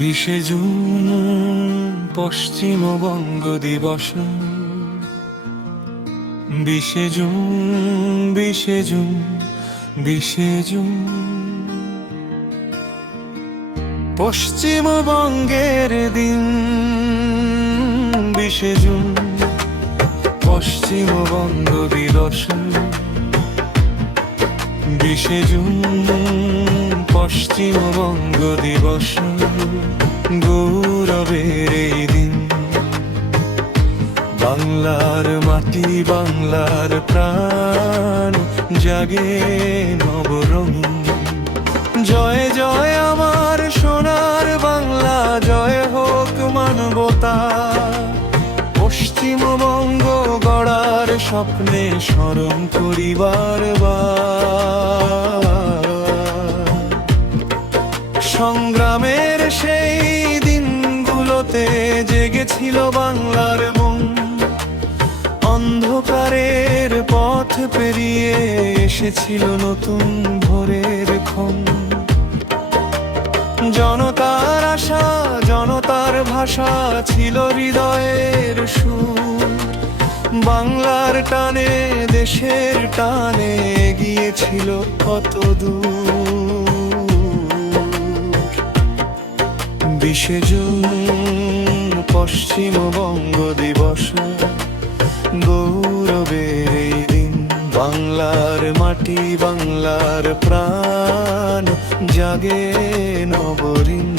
২০ June Paschimbanga দিবস। ২০ June ২০ June ২০ June পশ্চিমবঙ্গের দিন। ২০ জুন পশ্চিমবঙ্গ দিবস। ২০ জুন পশ্চিমবঙ্গ দিবস। গৌরবের এই দিন, বাংলার মাটি বাংলার প্রাণ জাগে নবরঙিন। জয় জয় আমার সোনার বাংলা, জয় হোক মানবতা। পশ্চিমবঙ্গ গড়ার স্বপ্নে স্মরণ করিবার সংগ্রামের সেই দিনগুলোতে জেগেছিল বাংলার মন। অন্ধকারের পথ পেরিয়ে এসেছিল নতুন ভোরের ক্ষণ। জনতার আশা জনতার ভাষা ছিল হৃদয়ের সুর। বাংলার টানে দেশের টানে গিয়েছিল কত দূর। ২০ জুন পশ্চিমবঙ্গ দিবস। গৌরবের এই দিন, বাংলার মাটি বাংলার প্রাণ জাগে নবরিন।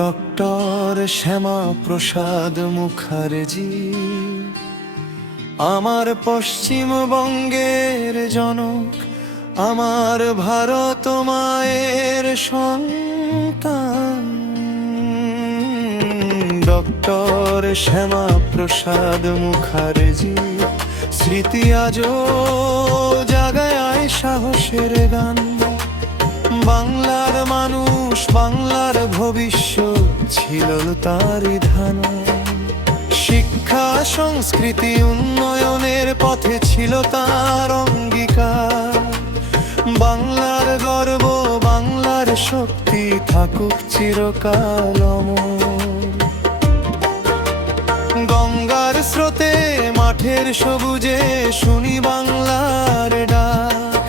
ডক্টর শ্যামাপ্রসাদ মুখার্জি আমার পশ্চিমবঙ্গের জনক, আমার ভারত মায়ের সন্তান। ডক্টর শ্যামাপ্রসাদ মুখার্জি স্মৃতি আজও জাগায় সাহসের গান। বাংলার মানুষ বাংলার ভবিষ্যৎ ছিল তারই ধারণা। শিক্ষা সংস্কৃতি উন্নয়নের পথে ছিল তার অঙ্গীকার। বাংলার গর্ব বাংলার শক্তি থাকুক চিরকাল অমর। গঙ্গার স্রোতে মাঠের সবুজে শুনি বাংলার ডাক।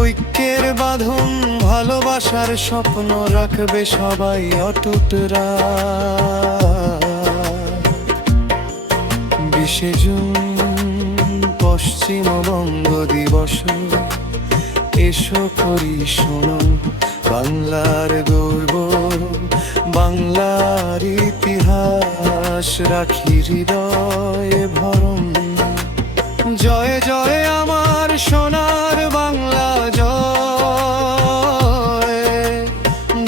ঐক্যের বাঁধন ভালোবাসার স্বপ্ন রাখবে সবাই অটুট রাখ। ২০ জুন পশ্চিমবঙ্গ দিবস। এসো করি শোনো বাংলার গর্ব, বাংলার ইতিহাস রাখি হৃদয়ে ভরণ। জয় জয় আমার সোনার বাংলা, জয়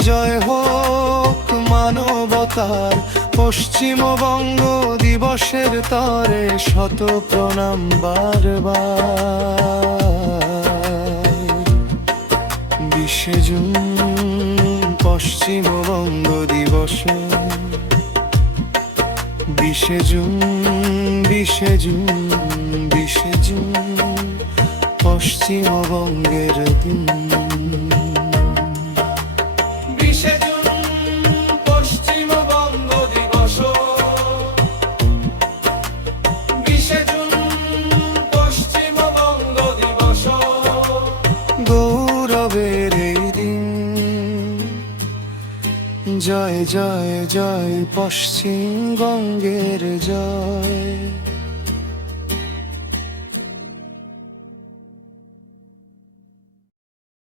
জয় হোক মানবতার। পশ্চিমবঙ্গ দিবসের তরে শত প্রণাম বারবার। ২০ জুন পশ্চিমবঙ্গ দিবস। ২০ জুন ২০ জুন ২০ জুন পশ্চিমবঙ্গের দিন। ২০ জুন পশ্চিমবঙ্গ দিবস। ২০ জুন পশ্চিমবঙ্গ দিবস। গৌরবের এই দিন, জয় জয় জয় পশ্চিমবঙ্গের জয়।